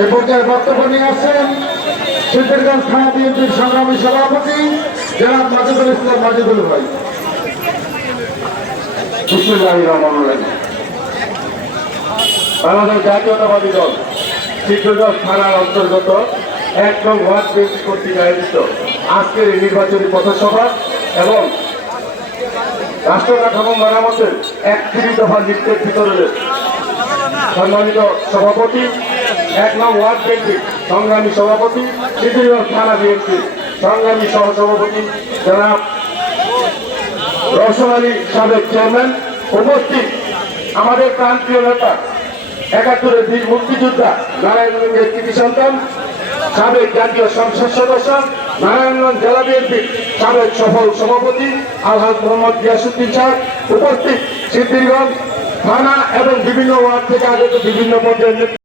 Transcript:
এই পর্যায়ে বক্তব্য নিয়ে আসছেন সিদ্ধিরগঞ্জ থানা বিএনপির সংগ্রামী সভাপতি জনাব মাজেদুল ইসলাম মাজেদুল ভাই। বিসমিল্লাহির রহমানির রহিম। বাংলাদেশ জাতীয়তাবাদী দল সিদ্ধিরগঞ্জ থানার অন্তর্গত ১ নং ওয়ার্ড বিএনপি কর্তৃক আয়োজিত আজকের এই নির্বাচনী পথসভা এবং রাষ্ট্র কাঠামো মেরামতের ৩১ দফা লিস্টের ভিতরে সম্মানিত সভাপতি ১ নং ওয়ার্ড বিএনপি সংগ্রামী সভাপতি সিদ্ধিরগঞ্জ থানা বিএনপি সংগ্রামী সহসভাপতি জনাব রওশন আলী সাবেক চেয়ারম্যান, উপস্থিত আমাদের প্রান্তীয় নেতা ৭১-এর বীর মুক্তিযোদ্ধা নারায়ণগঞ্জের কৃতি সন্তান, সাবেক জাতীয় সংসদ সদস্য, নারায়ণগঞ্জ জেলা বিএনপির সাবেক সফল সভাপতি আলহাজ মোহাম্মদ গিয়াসউদ্দিন সাহেব, উপস্থিত সিদ্ধিরগঞ্জ থানা এবং বিভিন্ন ওয়ার্ড থেকে আগত বিভিন্ন পর্যায়ের